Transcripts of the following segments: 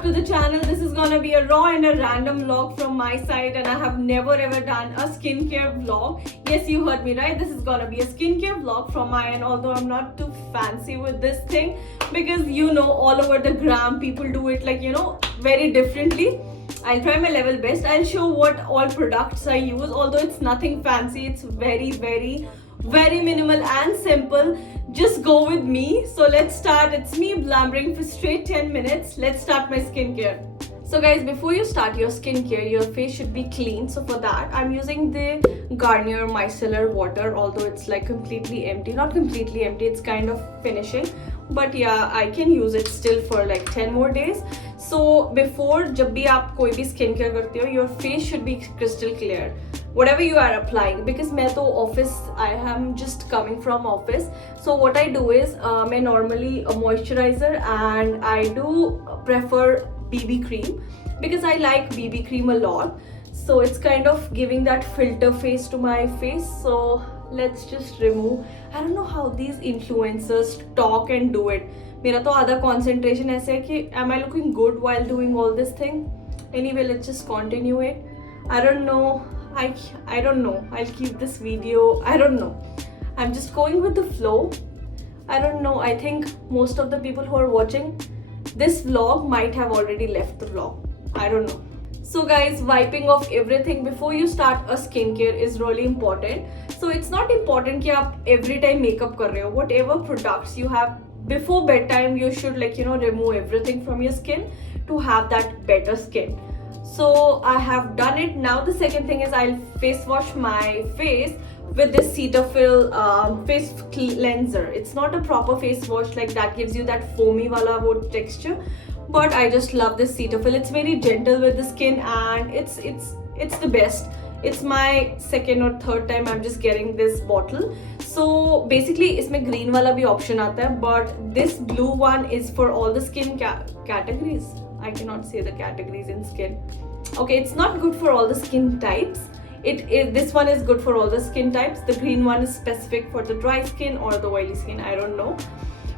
back to the channel. This is gonna be a raw and a random vlog from my side, and I have never ever done a skincare vlog. Yes, you heard me right. This is gonna be a skincare vlog from my end, although I'm not too fancy with this thing because all over the gram people do it like very differently. I'll try my level best. I'll show what all products I use, although it's nothing fancy. It's very minimal and simple. Just go with me. So let's start. It's me blabbering for straight 10 minutes. Let's start my skincare. So guys, before you start your skincare, your face should be clean. So for that, I'm using the Garnier Micellar water, although it's like completely empty. Not completely empty, it's kind of finishing. But yeah, I can use it still for like 10 more days. So before जब भी आप कोई भी skincare करते हो, your face should be crystal clear. Whatever you are applying, because मैं तो office, I am just coming from office. So what I do is मैं normally a moisturizer and I do prefer BB cream because I like BB cream a lot. So it's kind of giving that filter face to my face. So let's just remove. I don't know how these influencers talk and do it. मेरा तो आधा concentration ऐसे है कि am I looking good while doing all this thing? Anyway, let's just continue it. I don't know. I don't know. I'll keep this video. I don't know. I'm just going with the flow. I don't know. I think most of the people who are watching this vlog might have already left the vlog. I don't know. So guys, wiping off everything before you start a skincare is really important. So it's not important कि आप every time makeup कर रहे हो. Whatever products you have before bedtime, you should remove everything from your skin to have that better skin. So I have done it. Now the second thing is I'll face wash my face with this Cetaphil face cleanser. It's not a proper face wash like that gives you that foamy wala texture, but I just love this Cetaphil. It's very gentle with the skin and it's the best. It's my second or third time I'm just getting this bottle. So basically इसमें green वाला भी option आता है, but this blue one is for all the skin categories. I cannot say the categories in skin. Okay, it's not good for all the skin types. This one is good for all the skin types. The green one is specific for the dry skin or the oily skin. I don't know.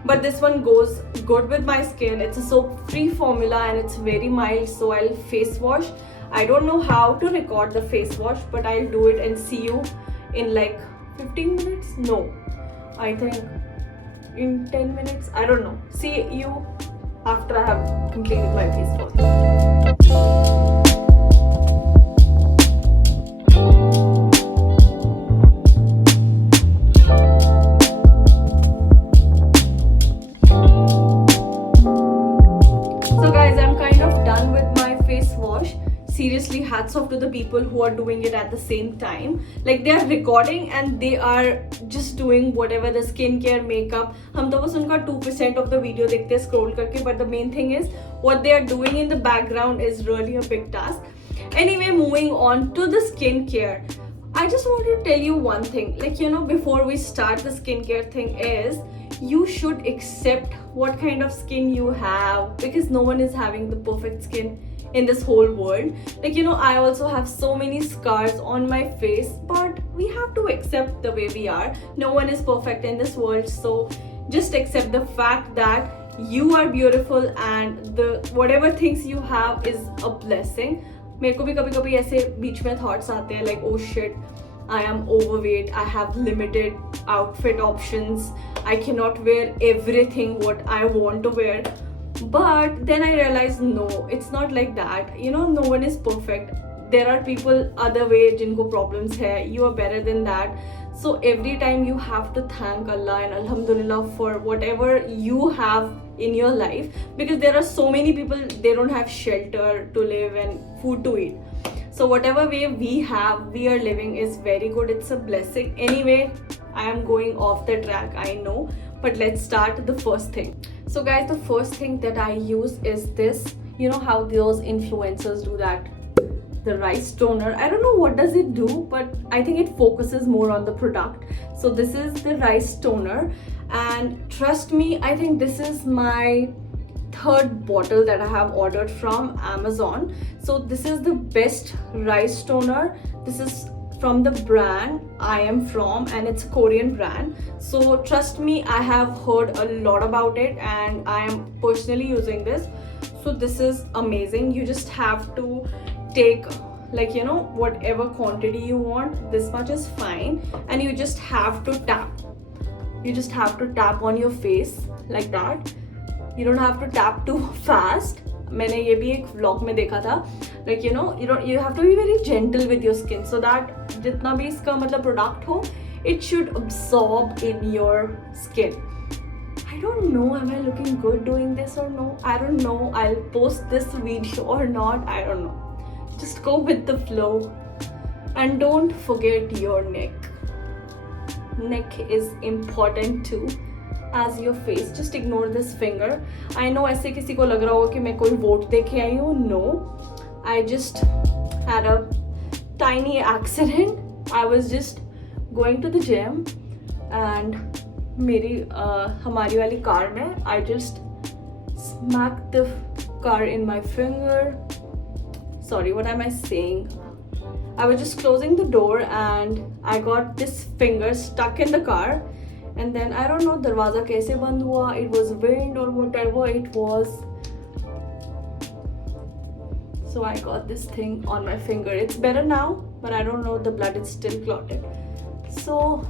But this one goes good with my skin. It's a soap-free formula and it's very mild. So I'll face wash. I don't know how to record the face wash, but I'll do it and see you in like 15 minutes. No, I think in 10 minutes. I don't know. See you after I have completed my face wash. Seriously, hats off to the people who are doing it at the same time. Like they are recording and they are just doing whatever the skincare makeup. हम तो बस उनका 2% of the video देखते हैं scroll करके, but the main thing is what they are doing in the background is really a big task. Anyway, moving on to the skincare. I just want to tell you one thing. Like before we start the skincare thing is you should accept what kind of skin you have, because no one is having the perfect skin in this whole world. Like I also have so many scars on my face, but we have to accept the way we are. No one is perfect in this world, so just accept the fact that you are beautiful and the whatever things you have is a blessing. मेरे को भी कभी-कभी ऐसे बीच में thoughts आते हैं like oh shit, I am overweight, I have limited outfit options, I cannot wear everything what I want to wear. But then I realized no, it's not like that. No one is perfect. There are people other way जिनको problems है. You are better than that. So every time you have to thank Allah and Alhamdulillah for whatever you have in your life, because there are so many people, they don't have shelter to live and food to eat. So whatever way we are living is very good. It's a blessing. Anyway, I am going off the track, I know, but let's start the first thing. So guys, the first thing that I use is this. You know how those influencers do that, the rice toner. I don't know what does it do, but I think it focuses more on the product. So this is the rice toner, and trust me, I think this is my third bottle that I have ordered from Amazon. So this is the best rice toner. This is from the brand I am from, and it's a Korean brand. So trust me, I have heard a lot about it and I am personally using this. So this is amazing. You just have to take like, you know, whatever quantity you want. This much is fine, and you just have to tap. You just have to tap on your face like that. You don't have to tap too fast. मैंने ये भी एक vlog में देखा था. Like, you know, you have to be very gentle with your skin so that जितना भी इसका मतलब product हो, it should absorb in your skin. I don't know, am I looking good doing this or no? I don't know. I'll post this video or not. I don't know. Just go with the flow. And don't forget your neck. Neck is important too as your face. Just ignore this finger. I know ऐसे किसी को लग रहा होगा कि मैं कोई vote दे के आई हूँ. No. I just had a tiny accident. I was just going to the gym and मेरी हमारी वाली कार में I just smacked the car in my finger. Sorry, what am I saying? I was just closing the door and I got this finger stuck in the car, and then I don't know दरवाजा कैसे बंद हुआ. It was wind or whatever it was. So I got this thing on my finger. It's better now, but I don't know, the blood is still clotted. So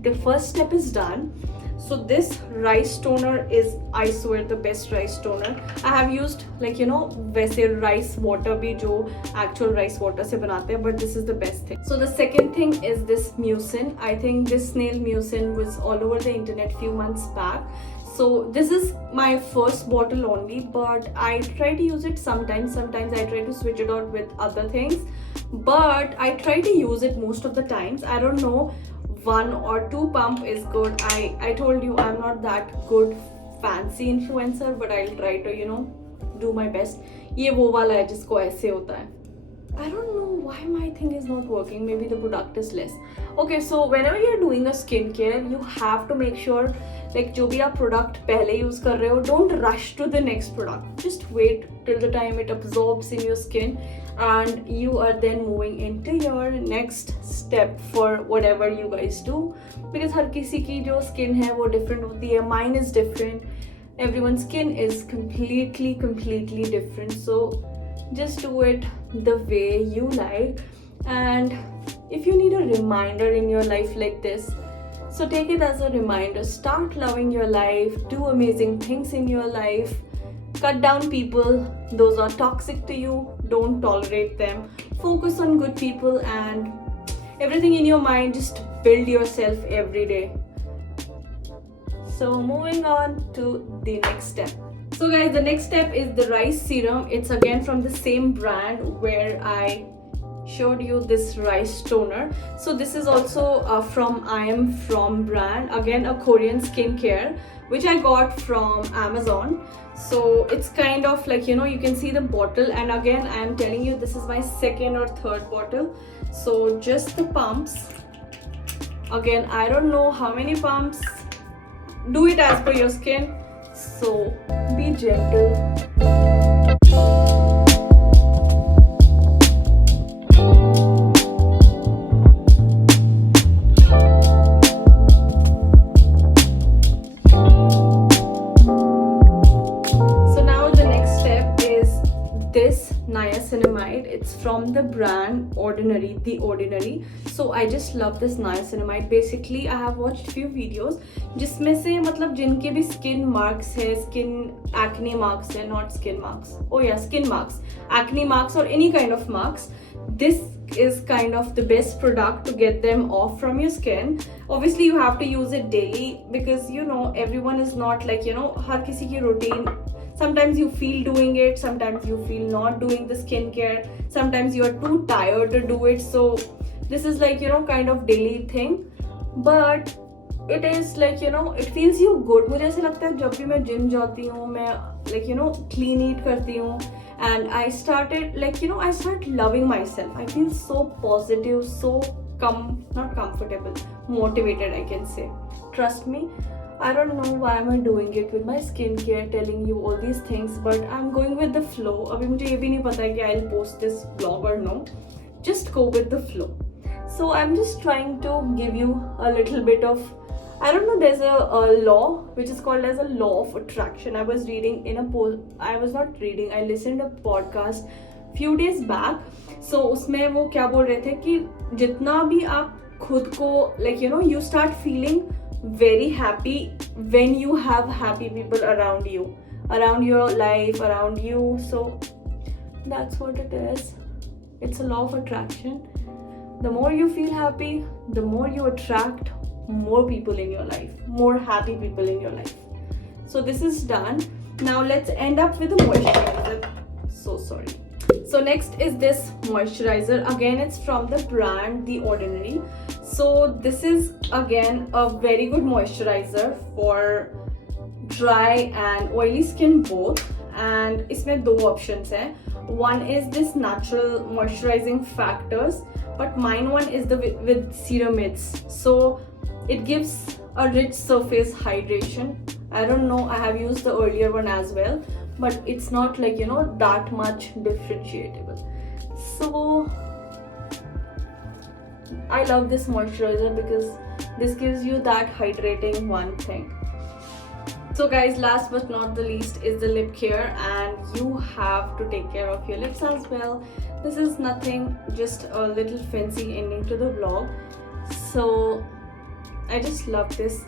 the first step is done. So this rice toner is, I swear, the best rice toner. I have used, like, you know, वैसे rice water भी जो actual rice water से बनाते हैं, but this is the best thing. So the second thing is this mucin. I think this snail mucin was all over the internet few months back. So this is my first bottle only, but I try to use it sometimes. Sometimes I try to switch it out with other things, but I try to use it most of the times. I don't know, 1 or 2 pump is good. I told you I'm not that good fancy influencer, but I'll try to, you know, do my best. ये वो वाला है जिसको ऐसे होता है. I don't know why my thing is not working. Maybe the product is less. Okay, so whenever you're doing a skincare, you have to make sure, like, जो भी आप product पहले use कर रहे हो, don't rush to the next product. Just wait till the time it absorbs in your skin, and you are then moving into your next step for whatever you guys do. Because हर किसी की जो skin है वो different होती है. Mine is different. Everyone's skin is completely different. So just do it the way you like. And if you need a reminder in your life like this, so take it as a reminder. Start loving your life, do amazing things in your life, cut down people, those are toxic to you, don't tolerate them, focus on good people, and everything in your mind, just build yourself every day. So moving on to the next step. So guys, the next step is the rice serum. It's again from the same brand where I showed you this rice toner. So this is also from I Am From brand, again a Korean skincare, which I got from Amazon. So it's kind of like, you know, you can see the bottle, and again I am telling you this is my second or third bottle. So just the pumps. Again, I don't know how many pumps. Do it as per your skin. So be gentle. Niacinamide. It's from the brand Ordinary, The Ordinary. So I just love this niacinamide. Basically I have watched few videos जिसमें से मतलब जिनके भी skin marks है, skin acne marks है, not skin marks, oh yeah, skin marks, acne marks or any kind of marks, this is kind of the best product to get them off from your skin. Obviously you have to use it daily because, you know, everyone is not like, you know, हर किसी की routine. Sometimes you feel doing it, sometimes you feel not doing the skincare, sometimes you are too tired to do it. So this is like, you know, kind of daily thing, but it is like, you know, it feels you good. मुझे ऐसे लगता है जब भी मैं gym जाती हूँ, मैं like, you know, clean eat करती हूँ, and I started like, you know, I start loving myself. I feel so positive, so not comfortable, motivated, I can say. Trust me. I don't know why am I doing it with my skincare, telling you all these things, but I'm going with the flow. अभी मुझे ये भी नहीं पता है कि I'll post this vlog or no. Just go with the flow. So I'm just trying to give you a little bit of I don't know, there's a law which is called as a law of attraction. I was reading in a post, I was not reading, I listened to a podcast few days back. So उसमें वो क्या बोल रहे थे कि जितना भी आप खुद को like you start feeling very happy when you have happy people around you, around your life, around you. So that's what it is. It's a law of attraction. The more you feel happy, the more you attract more people in your life, more happy people in your life. So this is done. Now let's end up with a moisturizer. So sorry. So next is this moisturizer. Again, it's from the brand The Ordinary. So this is again a very good moisturizer for dry and oily skin both. And इसमें दो options हैं. One is this natural moisturizing factors, but mine one is the with ceramides. So it gives a rich surface hydration. I don't know, I have used the earlier one as well, but it's not like that much differentiable. So I love this moisturizer because this gives you that hydrating one thing. So guys, last but not the least is the lip care, and you have to take care of your lips as well. This is nothing, just a little fancy ending to the vlog. So I just love this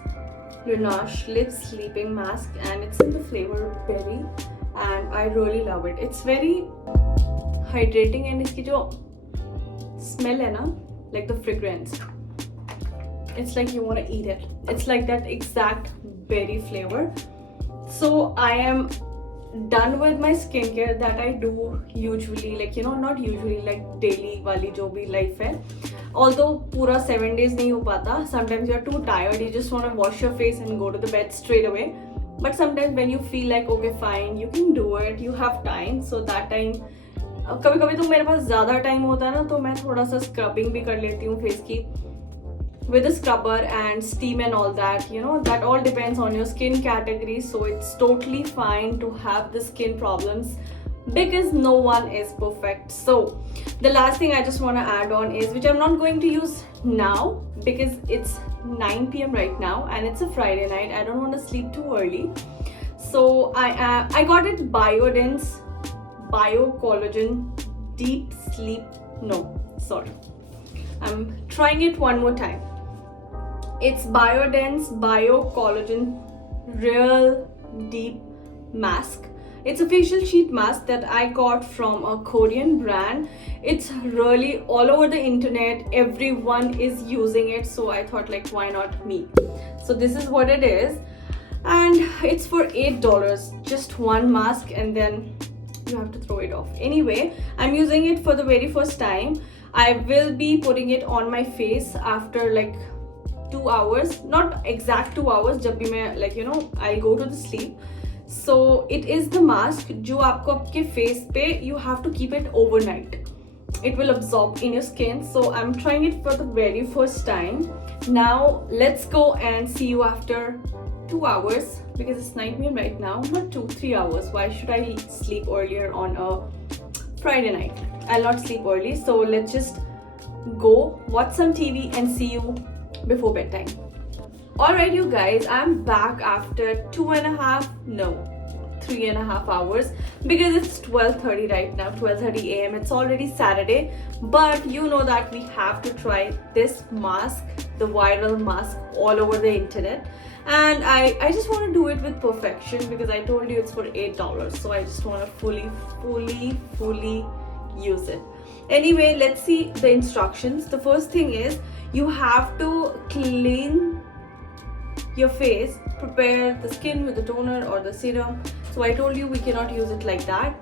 Laneige Lip Sleeping Mask, and it's in the flavor berry, and I really love it. It's very hydrating, and iski jo smell hai na, like the fragrance, it's like you want to eat it. It's like that exact berry flavor. So I am done with my skincare that I do usually, like not usually, like daily wali jo bhi life hai. Although pura 7 days nahi ho pata, sometimes you're too tired, you just want to wash your face and go to the bed straight away. But sometimes when you feel like okay fine, you can do it, you have time. So that time कभी कभी तो मेरे पास ज़्यादा time होता है ना, तो मैं थोड़ा सा स्क्रबिंग भी कर लेती हूँ फेस की with a scrubber and steam and all that. That all depends on your skin category. So it's totally fine to have the skin problems because no one is perfect. So the last thing I just want to add on is, which I'm not going to use now because it's 9 p.m. right now and it's a Friday night. I don't want to sleep too early. So I got it Biodense Bio Collagen Deep Sleep. No, sorry. I'm trying it one more time. It's Biodense Bio Collagen Real Deep Mask. It's a facial sheet mask that I got from a Korean brand. It's really all over the internet. Everyone is using it. So I thought like, why not me? So this is what it is. And it's for $8. Just one mask and then you have to throw it off. Anyway, I'm using it for the very first time. I will be putting it on my face after like 2 hours, not exact 2 hours, jab bhi main like I'll go to the sleep. So it is the mask jo aapko aapke face pe, you have to keep it overnight. It will absorb in your skin. So I'm trying it for the very first time. Now let's go and see you after 2 hours because it's 9 p.m. right now, not 2-3 hours. Why should I sleep earlier on a Friday night? I'll not sleep early. So let's just go watch some TV and see you before bedtime. Alright you guys, I'm back after 3.5 hours because it's 12:30 right now, 12:30 a.m. It's already Saturday, but you know that we have to try this mask, the viral mask all over the internet. And I just want to do it with perfection because I told you it's for $8. So I just want to fully use it. Anyway, let's see the instructions. The first thing is you have to clean your face, prepare the skin with the toner or the serum. So I told you we cannot use it like that.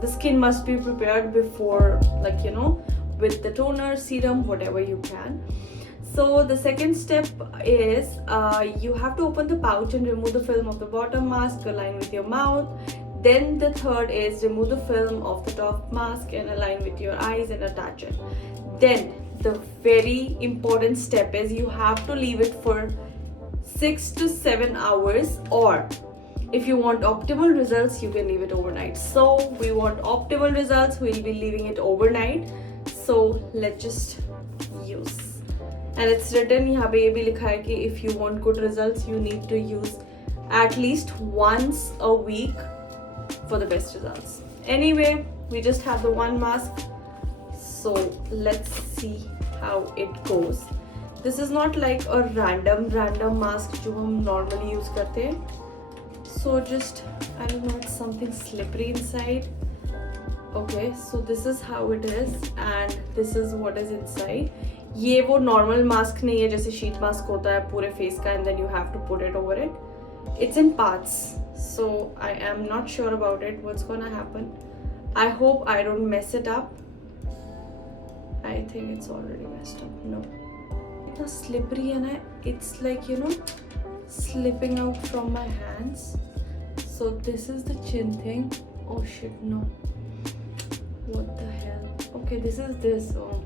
The skin must be prepared before, like with the toner, serum, whatever you can. So the second step is you have to open the pouch and remove the film of the bottom mask, align with your mouth. Then the third is remove the film of the top mask and align with your eyes and attach it. Then the very important step is you have to leave it for 6 to 7 hours, or if you want optimal results, you can leave it overnight. So we want optimal results, we'll be leaving it overnight. So let's just use. and it's written यहाँ पे ये भी लिखा है कि if you want good results you need to use at least once a week for the best results. Anyway, we just have the one mask, so let's see how it goes. This is not like a random mask जो हम normally use करते हैं. So just, I don't know, it's something slippery inside. Okay, so this is how it is and this is what is inside. ये वो normal mask नहीं है जैसे sheet mask होता है पूरे face का and then you have to put it over it. It's in parts, so I am not sure about it. What's gonna happen? I hope I don't mess it up. I think it's already messed up. No. इतना slippery है ना. It's like, you know, slipping out from my hands. So this is the chin thing. Oh shit, no. What the hell? Okay, this is this. Oh.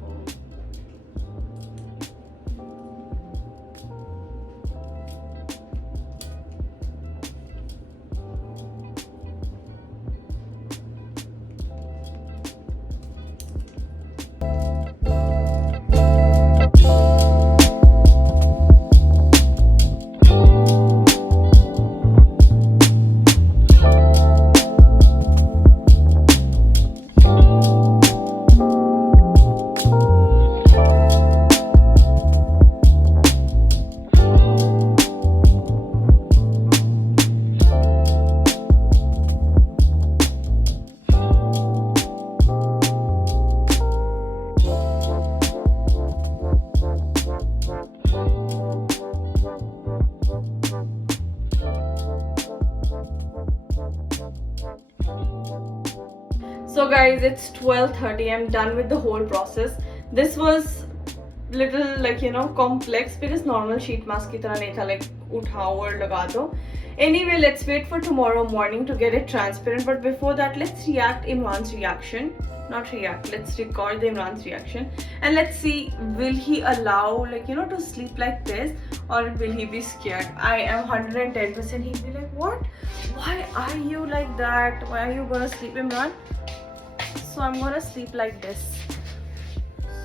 So guys, it's 12:30. I'm done with the whole process. This was little like, you know, complex because normal sheet mask की तरह नहीं था, like उठाओ और लगा दो. Anyway, let's wait for tomorrow morning to get it transparent. But before that, let's react Imran's reaction. Not react. Let's record the Imran's reaction and let's see, will he allow, like, you know, to sleep like this or will he be scared? I am 110%. He'll be like, what? Why are you like that? Why are you gonna sleep, Imran? So I'm gonna sleep like this.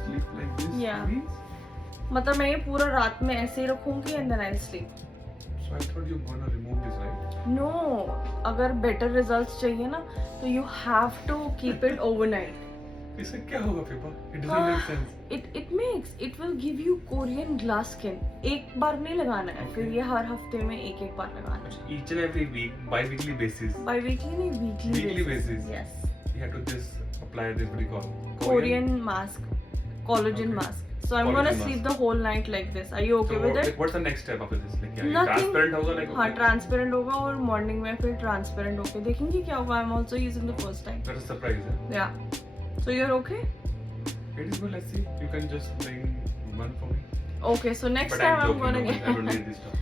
Sleep like this? Yeah. Means? मतलब मैं ये पूरा रात में ऐसे ही रखूंगी and then I'll sleep. So I thought you're gonna remove this, right? No, अगर better results चाहिए ना तो you have to keep it overnight. इससे क्या होगा फिर? It doesn't make sense. It makes, it will give you Korean glass skin. एक बार नहीं लगाना है, फिर ये हर हफ्ते में एक बार लगाना है. Each and every week, bi-weekly basis. Bi-weekly नहीं, weekly Weekly basis. Yes. You have to just apply this, what do you call? Korean mask, collagen Okay. mask. So I'm Collagen gonna mask. sleep the whole night like this. Are you okay So with it? like, what's the next step after this? Like, yeah, Nothing. transparent होगा, like, हाँ, okay. Transparent होगा और morning में फिर transparent होके देखेंगे क्या होगा. I am also using the first time. That's a surprise, huh? Yeah so you are okay. It is good. Let's see. You can just bring one for me. Okay, so next But time I'm I'm joking. gonna No, get. I don't need this stuff.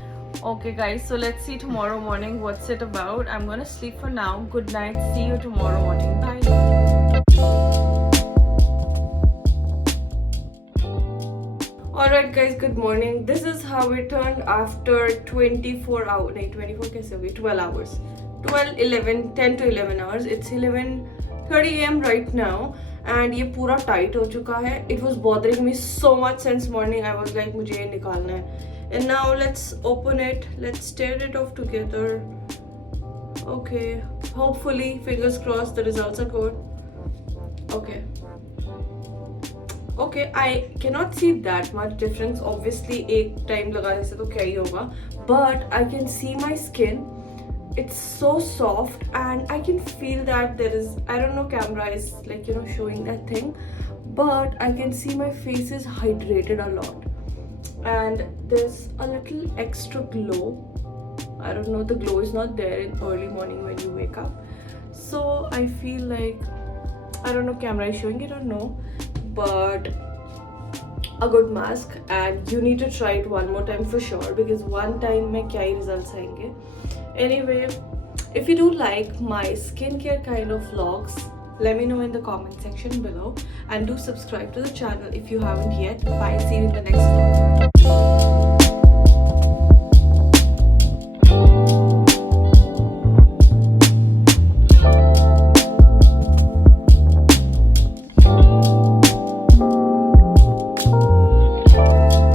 Okay guys, so let's see tomorrow morning what's it about. I'm gonna sleep for now. Good night. See you tomorrow morning. Bye. Alright guys, good morning. This is how it turned after 24 hours. नहीं 24 कैसे हो गई? 12 hours. 12, 11, 10 to 11 hours. It's 11:30 a.m. right now. And ये पूरा tight हो चुका है. It was bothering me so much since morning. I was like मुझे ये निकालना है. And now let's open it. Let's tear it off together. Okay. Hopefully, fingers crossed, the results are good. Okay. Okay, I cannot see that much difference. Obviously, एक time लगाने से तो क्या ही होगा. But I can see my skin. It's so soft and I can feel that there is, I don't know, camera is like, you know, showing that thing. But I can see my face is hydrated a lot. And there's a little extra glow. I don't know, the glow is not there in early morning when you wake up. So I feel like, I don't know, camera is showing it or no, but a good mask and you need to try it one more time for sure because one time में क्या ही results आएंगे. Anyway, if you do like my skincare kind of vlogs, let me know in the comment section below and do subscribe to the channel if you haven't yet. Bye, see you in the next vlog.